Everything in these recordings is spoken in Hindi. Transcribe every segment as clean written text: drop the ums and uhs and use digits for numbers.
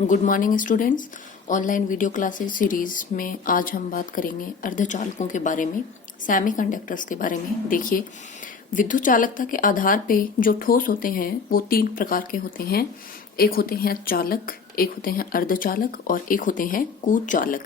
Good morning students. Online video classes series में आज हम बात करेंगे अर्धचालकों के बारे में, सेमीकंडक्टर्स के बारे में। देखिए, विद्युत चालकता के आधार पे जो ठोस होते हैं वो तीन प्रकार के होते हैं। एक होते हैं चालक, एक होते हैं अर्धचालक और एक होते हैं कुचालक।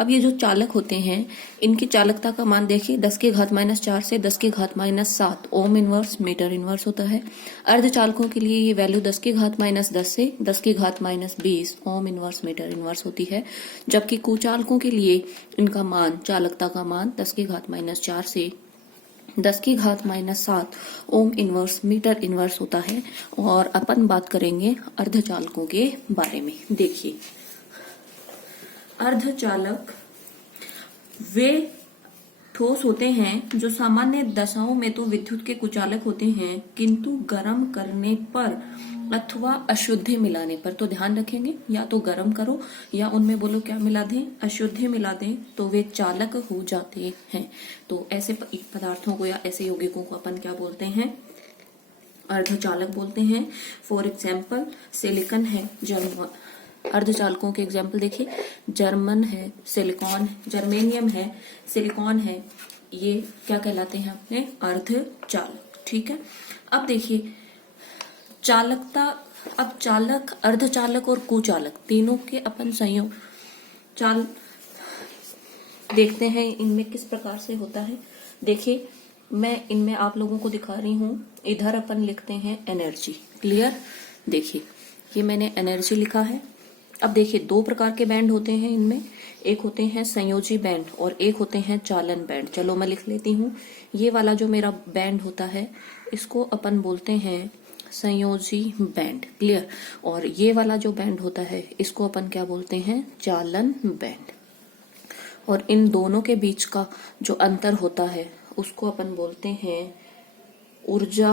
अब ये जो चालक होते हैं इनकी चालकता का मान देखिए 10 की घात -4 से 10 की घात -7 ओम इनवर्स मीटर इनवर्स होता है। अर्धचालकों के लिए ये वैल्यू 10 की घात -10 से 10 की घात -20 ओम इनवर्स मीटर इनवर्स होती है। जबकि कुचालकों के लिए इनका मान, चालकता का मान 10 की घात -4 से 10 की घात -7 ओम इनवर्स मीटर इनवर्स होता है। और अपन बात करेंगे अर्धचालकों के बारे में। देखिए, अर्धचालक वे ठोस होते हैं जो सामान्य दशाओं में तो विद्युत के कुचालक होते हैं, किंतु गर्म करने पर अथवा अशुद्धि मिलाने पर, तो ध्यान रखेंगे, या तो गर्म करो या उनमें बोलो क्या मिला दें, अशुद्धि मिला दें, तो वे चालक हो जाते हैं। तो ऐसे पदार्थों को या ऐसे यौगिकों को अपन क्या बोलते हैं, अर्धचालक बोलते हैं। फॉर एग्जाम्पल सिलिकॉन है, अर्धचालकों के एग्जाम्पल देखिए, जर्मन है, सिलिकॉन, जर्मेनियम है, सिलिकॉन है, ये क्या कहलाते हैं अपने अर्धचालक। ठीक है। अब देखिए चालकता, अब चालक, अर्धचालक और कुचालक तीनों के अपन संयोग चाल देखते हैं इनमें किस प्रकार से होता है। देखिए, मैं इनमें आप लोगों को दिखा रही हूं। इधर अपन लिखते हैं एनर्जी। क्लियर। देखिए, ये मैंने एनर्जी लिखा है। अब देखिए, दो प्रकार के बैंड होते हैं इनमें, एक होते हैं संयोजी बैंड और एक होते हैं चालन बैंड। चलो मैं लिख लेती हूँ। ये वाला जो मेरा बैंड होता है इसको अपन बोलते हैं संयोजी बैंड। क्लियर। और ये वाला जो बैंड होता है इसको अपन क्या बोलते हैं, चालन बैंड। और इन दोनों के बीच का जो अंतर होता है उसको अपन बोलते हैं ऊर्जा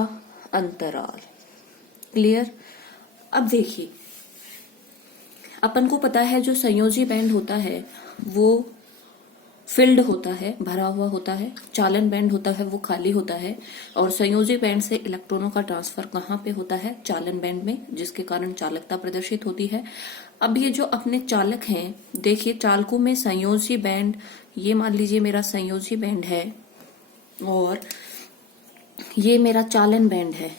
अंतराल। क्लियर। अब देखिए, अपन को पता है जो संयोजी बैंड होता है वो फिल्ड होता है, भरा हुआ होता है। चालन बैंड होता है वो खाली होता है। और संयोजी बैंड से इलेक्ट्रॉनों का ट्रांसफर कहाँ पे होता है, चालन बैंड में, जिसके कारण चालकता प्रदर्शित होती है। अब ये जो अपने चालक हैं, देखिए चालकों में संयोजी बैंड, ये मान लीजिए मेरा संयोजी बैंड है और ये मेरा चालन बैंड है।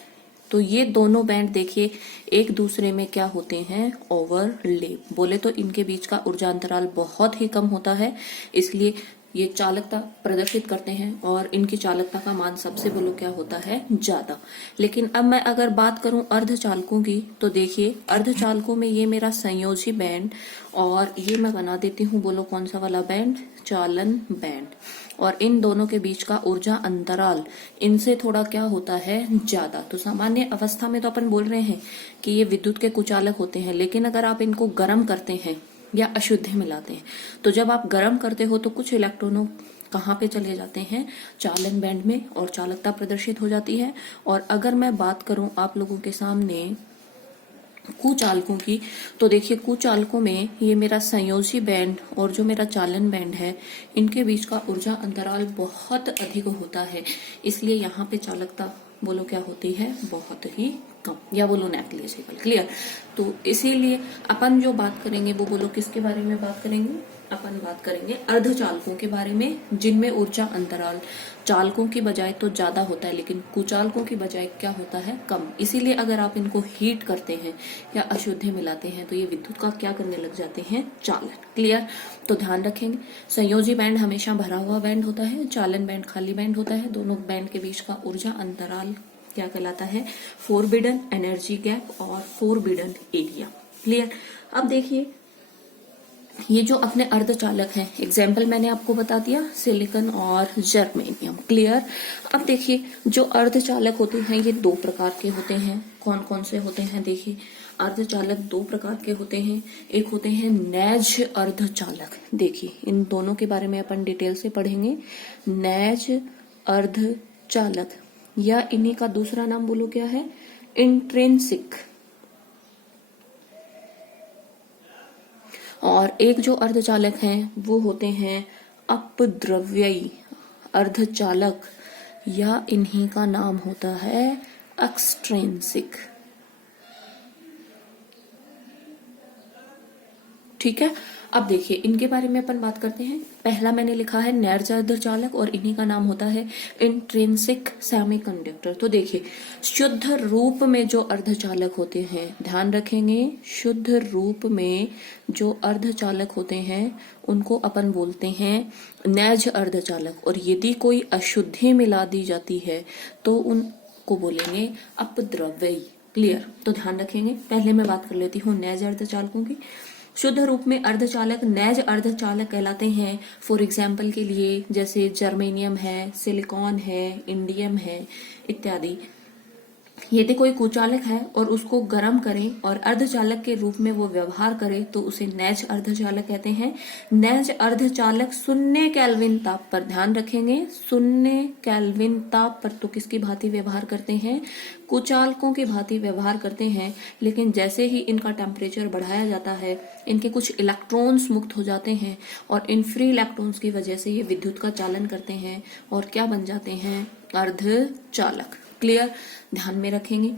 तो ये दोनों बैंड देखिए एक दूसरे में क्या होते हैं, ओवरलैप। बोले तो इनके बीच का ऊर्जा अंतराल बहुत ही कम होता है, इसलिए ये चालकता प्रदर्शित करते हैं और इनकी चालकता का मान सबसे बोलो क्या होता है, ज्यादा। लेकिन अब मैं अगर बात करूं अर्धचालकों की, तो देखिए अर्धचालकों में ये मेरा संयोजी बैंड और ये मैं बना देती हूँ, बोलो कौन सा वाला बैंड, चालन बैंड। और इन दोनों के बीच का ऊर्जा अंतराल इनसे थोड़ा क्या होता है, ज्यादा। तो सामान्य अवस्था में तो अपन बोल रहे हैं कि ये विद्युत के कुचालक होते हैं, लेकिन अगर आप इनको गर्म करते हैं या अशुद्धि मिलाते हैं, तो जब आप गर्म करते हो तो कुछ इलेक्ट्रॉनों कहाँ पे चले जाते हैं, चालन बैंड में, और चालकता प्रदर्शित हो जाती है। और अगर मैं बात करूं आप लोगों के सामने कुचालकों की, तो देखिए कुचालकों में ये मेरा संयोजी बैंड और जो मेरा चालन बैंड है इनके बीच का ऊर्जा अंतराल बहुत अधिक होता है, इसलिए यहाँ पे चालकता बोलो क्या होती है, बहुत ही कम, या बोलो नेग्लिजिबल। क्लियर। तो इसीलिए अपन जो बात करेंगे वो बोलो किसके बारे में बात करेंगे, अपन बात करेंगे अर्धचालकों के बारे में, जिनमें ऊर्जा अंतराल चालकों की बजाय तो ज्यादा होता है लेकिन कुचालकों की बजाय क्या होता है, कम। इसीलिए अगर आप इनको हीट करते हैं या अशुद्धि मिलाते हैं तो ये विद्युत का क्या करने लग जाते हैं, चालन। क्लियर। तो ध्यान रखेंगे, संयोजी बैंड हमेशा भरा हुआ बैंड होता है, चालन बैंड खाली बैंड होता है। दोनों बैंड के बीच का ऊर्जा अंतराल क्या कहलाता है, फोरबिडन एनर्जी गैप और फोरबिडन एरिया। क्लियर। अब देखिए, ये जो अपने अर्धचालक हैं, एग्जाम्पल मैंने आपको बता दिया, सिलिकॉन और जर्मेनियम। क्लियर। अब देखिए, जो अर्धचालक होते हैं ये दो प्रकार के होते हैं। कौन कौन से होते हैं, देखिए अर्धचालक दो प्रकार के होते हैं। एक होते हैं नैज अर्धचालक। देखिए इन दोनों के बारे में अपन डिटेल से पढ़ेंगे। नैज अर्धचालक, या इन्हीं का दूसरा नाम बोलो क्या है, इंट्रिंसिक। और एक जो अर्धचालक हैं वो होते हैं अपद्रव्यी अर्धचालक, या इन्हीं का नाम होता है एक्सट्रिंसिक। ठीक है। अब देखिए इनके बारे में अपन बात करते हैं। पहला मैंने लिखा है नैर्ज अर्धचालक और इन्हीं का नाम होता है इंट्रिंसिक सेमीकंडक्टर। तो देखिए शुद्ध रूप में जो अर्धचालक होते हैं, ध्यान रखेंगे, शुद्ध रूप में जो अर्धचालक होते हैं उनको अपन बोलते हैं नैज अर्धचालक, और यदि कोई अशुद्धि मिला दी जाती है तो उनको बोलेंगे अपद्रव्य। क्लियर? तो ध्यान रखेंगे। पहले मैं बात कर लेती हूँ नैज अर्धचालकों की। शुद्ध रूप में अर्धचालक नैज अर्धचालक कहलाते हैं। फॉर एग्जाम्पल के लिए जैसे जर्मेनियम है, सिलिकॉन है, इंडियम है इत्यादि। यदि कोई कुचालक है और उसको गर्म करें और अर्धचालक के रूप में वो व्यवहार करे तो उसे नैज अर्धचालक कहते हैं। नैज अर्धचालक 0 केल्विन ताप पर, ध्यान रखेंगे, 0 केल्विन ताप पर तो किसकी भांति व्यवहार करते हैं? कुचालकों की भांति व्यवहार करते हैं। लेकिन जैसे ही इनका टेम्परेचर बढ़ाया जाता है इनके कुछ इलेक्ट्रॉन्स मुक्त हो जाते हैं और इन फ्री इलेक्ट्रॉन्स की वजह से ये विद्युत का चालन करते हैं और क्या बन जाते हैं? अर्धचालक। क्लियर? ध्यान में रखेंगे।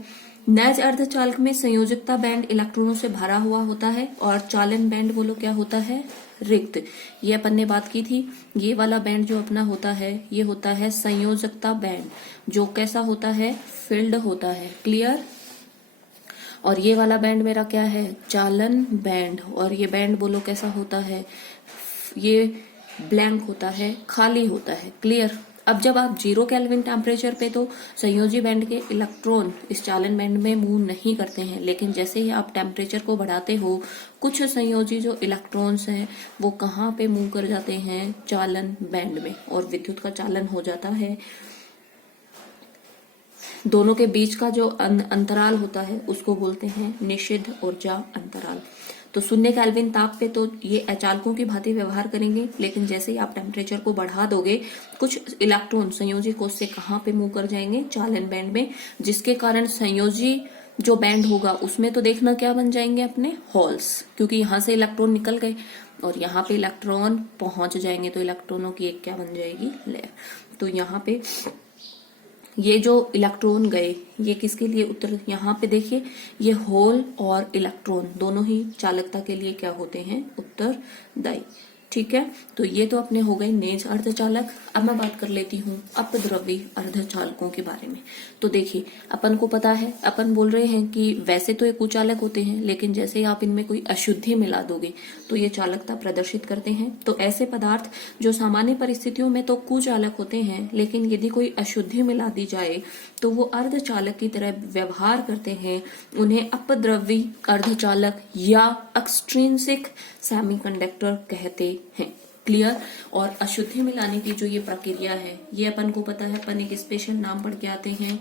नैज अर्धचालक में संयोजकता बैंड इलेक्ट्रॉनों से भरा हुआ होता है और चालन बैंड बोलो क्या होता है? रिक्त। ये अपन ने बात की थी। ये वाला बैंड जो अपना होता है ये होता है संयोजकता बैंड, जो कैसा होता है? फील्ड होता है। क्लियर? और ये वाला बैंड मेरा क्या है? चालन बैंड। और ये बैंड बोलो कैसा होता है? ये ब्लैंक होता है, खाली होता है। क्लियर? अब जब आप 0 केल्विन टेम्परेचर पे तो संयोजी बैंड के इलेक्ट्रॉन इस चालन बैंड में मूव नहीं करते हैं, लेकिन जैसे ही आप टेम्परेचर को बढ़ाते हो कुछ संयोजी जो इलेक्ट्रॉन्स हैं वो कहाँ पे मूव कर जाते हैं? चालन बैंड में, और विद्युत का चालन हो जाता है। दोनों के बीच का जो अंतराल होता है उसको बोलते हैं निषिद्ध ऊर्जा अंतराल। तो 0 केल्विन ताप पे तो ये अचालकों की भांति व्यवहार करेंगे, लेकिन जैसे ही आप टेम्परेचर को बढ़ा दोगे कुछ इलेक्ट्रॉन संयोजी कोष से कहाँ पे मूव कर जाएंगे? चालन बैंड में, जिसके कारण संयोजी जो बैंड होगा उसमें तो देखना क्या बन जाएंगे? अपने होल्स, क्योंकि यहाँ से इलेक्ट्रॉन निकल गए और यहाँ पे इलेक्ट्रॉन पहुंच जाएंगे तो इलेक्ट्रॉनों की एक क्या बन जाएगी? लेयर। तो यहाँ पे ये जो इलेक्ट्रॉन गए ये किसके लिए उत्तर? यहाँ पे देखिए ये होल और इलेक्ट्रॉन दोनों ही चालकता के लिए क्या होते हैं? उत्तरदायी। ठीक है, तो ये तो अपने हो गए नेज अर्धचालक। अब मैं बात कर लेती हूँ अपद्रव्य अर्धचालकों के बारे में। तो देखिए अपन को पता है, अपन बोल रहे हैं कि वैसे तो ये कुचालक होते हैं, लेकिन जैसे ही आप इनमें कोई अशुद्धि मिला दोगे तो ये चालकता प्रदर्शित करते हैं। तो ऐसे पदार्थ जो सामान्य परिस्थितियों में तो कुचालक होते हैं, लेकिन यदि कोई अशुद्धि मिला दी जाए तो वो अर्धचालक की तरह व्यवहार करते हैं। उन्हें अपद्रव्य अर्धचालक या एक्सट्रिंसिक सेमीकंडक्टर कहते हैं। क्लियर? और अशुद्धि मिलाने की जो ये प्रक्रिया है ये अपन को पता है, अपन एक स्पेशल नाम पढ़ के आते हैं,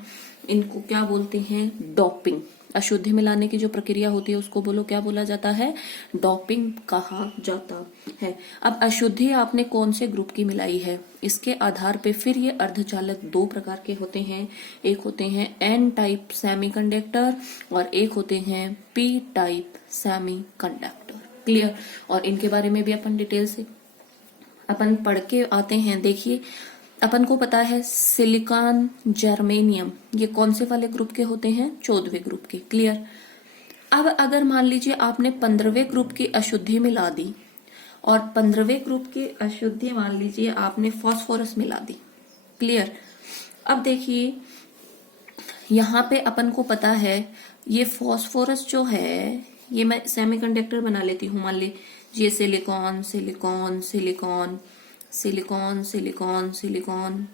इनको क्या बोलते हैं? डोपिंग। अशुद्धि मिलाने की जो प्रक्रिया होती है उसको बोलो क्या बोला जाता है? डोपिंग कहा जाता है। अब अशुद्धि आपने कौन से ग्रुप की मिलाई है इसके आधार पे फिर ये अर्धचालक 2 प्रकार के होते हैं। एक होते हैं एन टाइप सेमीकंडक्टर और एक होते हैं पी टाइप सेमीकंडक्टर। क्लियर? और इनके बारे में भी अपन डिटेल से अपन पढ़ के आते हैं। देखिए अपन को पता है सिलिकॉन, जर्मेनियम ये कौन से वाले ग्रुप के होते हैं? 14वें ग्रुप के। क्लियर? अब अगर मान लीजिए आपने 15वें ग्रुप की अशुद्धि मिला दी और 15वें ग्रुप की अशुद्धि मान लीजिए आपने फास्फोरस मिला दी। क्लियर? अब देखिए यहाँ पे अपन को पता है ये फास्फोरस जो है ये मैं सेमीकंडक्टर बना लेती हूँ। मान लीजिए silicon, silicon, silicon, silicon, silicon, silicon,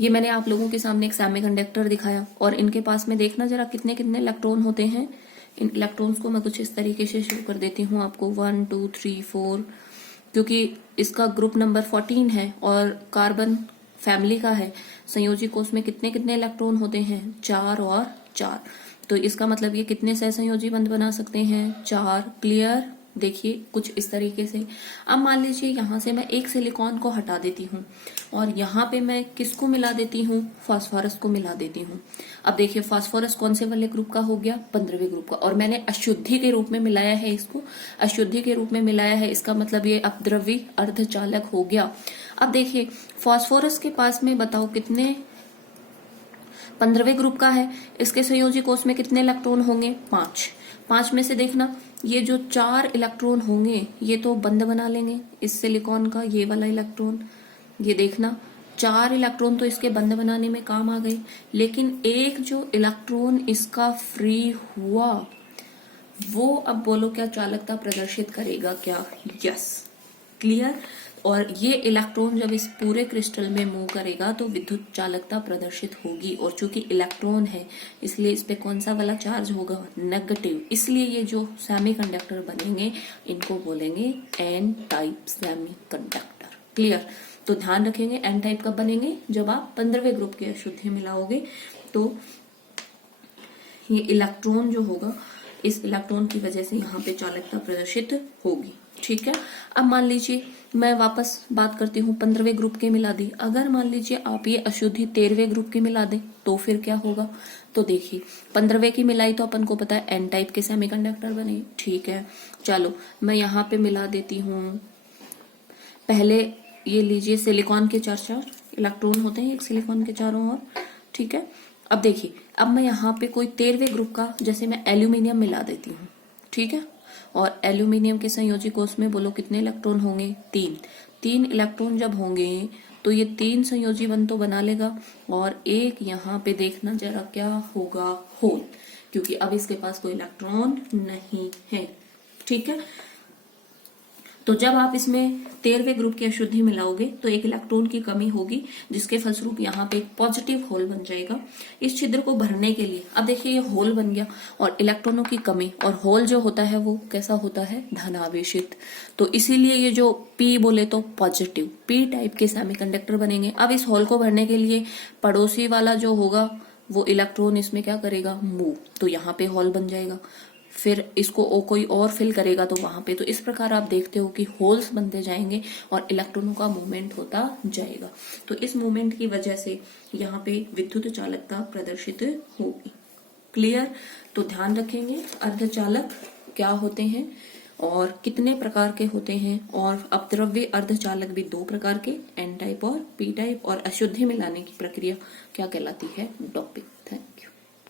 ये मैंने आप लोगों के सामने एक सेमीकंडक्टर दिखाया और इनके पास में देखना जरा कितने कितने इलेक्ट्रॉन होते हैं। इन इलेक्ट्रॉन्स को मैं कुछ इस तरीके से शो कर देती हूँ आपको 1 2 3 4, क्योंकि इसका ग्रुप नंबर 14 है और कार्बन फैमिली का है। संयोजी कोष में कितने कितने इलेक्ट्रॉन होते हैं? 4 और 4। तो इसका मतलब ये कितने सहसंयोजी बंध बना सकते हैं? 4। क्लियर? देखिए कुछ इस तरीके से। अब मान लीजिए यहाँ से मैं एक सिलिकॉन को हटा देती हूँ और यहाँ पे मैं किसको मिला देती हूँ? फास्फोरस को मिला देती हूँ। अब देखिए फास्फोरस कौन से वाले ग्रुप का हो गया? 15वें ग्रुप का। और मैंने अशुद्धि के रूप में मिलाया है इसको, अशुद्धि के रूप में मिलाया है, इसका मतलब ये अपद्रव्य अर्धचालक हो गया। अब देखिए फास्फोरस के पास में बताओ कितने? 15वें ग्रुप का है। इसके संयोजी कोष में कितने इलेक्ट्रॉन होंगे? 5। 5 में से देखना, ये जो 4 इलेक्ट्रॉन होंगे ये तो बंध बना लेंगे इस सिलिकॉन का, ये वाला इलेक्ट्रॉन, ये देखना 4 इलेक्ट्रॉन तो इसके बंध बनाने में काम आ गए, लेकिन एक जो इलेक्ट्रॉन इसका फ्री हुआ वो अब बोलो क्या चालकता प्रदर्शित करेगा क्या? Yes, clear. और ये इलेक्ट्रॉन जब इस पूरे क्रिस्टल में मूव करेगा तो विद्युत चालकता प्रदर्शित होगी, और चूंकि इलेक्ट्रॉन है इसलिए इस पे कौन सा वाला चार्ज होगा? नेगेटिव। इसलिए ये जो सेमीकंडक्टर बनेंगे इनको बोलेंगे एन टाइप सेमीकंडक्टर। क्लियर। तो ध्यान रखेंगे एन टाइप कब बनेंगे? जब आप 15वें ग्रुप की अशुद्धि मिलाओगे तो ये इलेक्ट्रॉन जो होगा इस इलेक्ट्रॉन की वजह से यहाँ पे चालकता प्रदर्शित होगी। ठीक है। अब मान लीजिए मैं वापस बात करती हूँ 15वें ग्रुप के मिला दी, अगर मान लीजिए आप ये अशुद्धि 13वें ग्रुप की मिला दें तो फिर क्या होगा? तो देखिए 15वें की मिलाई तो अपन को पता है एन टाइप के सेमीकंडक्टर बने। ठीक है, चलो मैं यहाँ पे मिला देती हूँ। पहले ये लीजिए सिलिकॉन के 4 इलेक्ट्रॉन होते हैं एक सिलिकॉन के चारों ओर। ठीक है, अब देखिए अब मैं यहाँ पे कोई 13वें ग्रुप का जैसे मैं एल्यूमिनियम मिला देती हूँ। ठीक है, और एल्यूमिनियम के संयोजी कोष में बोलो कितने इलेक्ट्रॉन होंगे? 3 इलेक्ट्रॉन जब होंगे तो ये 3 संयोजी बंध तो बना लेगा, और एक यहाँ पे देखना जरा क्या होगा? होल, क्योंकि अब इसके पास कोई इलेक्ट्रॉन नहीं है। ठीक है, तो जब आप इसमें 13वें ग्रुप की अशुद्धि मिलाओगे तो एक इलेक्ट्रॉन की कमी होगी, जिसके फलस्वरूप यहाँ पे एक पॉजिटिव होल बन जाएगा। इस छिद्र को भरने के लिए अब देखिए ये होल बन गया और इलेक्ट्रॉनों की कमी, और होल जो होता है वो कैसा होता है? धनावेशित। तो इसीलिए ये जो पी बोले तो पॉजिटिव पी टाइप के सेमीकंडक्टर बनेंगे। अब इस होल को भरने के लिए पड़ोसी वाला जो होगा वो इलेक्ट्रॉन इसमें क्या करेगा? मूव, तो यहाँ पे होल बन जाएगा। फिर इसको कोई और फिल करेगा तो वहां पे, तो इस प्रकार आप देखते हो कि होल्स बनते जाएंगे और इलेक्ट्रॉनों का मूवमेंट होता जाएगा। तो इस मूवमेंट की वजह से यहाँ पे विद्युत चालकता प्रदर्शित होगी। क्लियर। तो ध्यान रखेंगे अर्धचालक क्या होते हैं और कितने प्रकार के होते हैं, और अपद्रव्य अर्धचालक भी 2 प्रकार के, एन टाइप और पी टाइप, और अशुद्धि मिलाने की प्रक्रिया क्या कहलाती है? डोपिंग।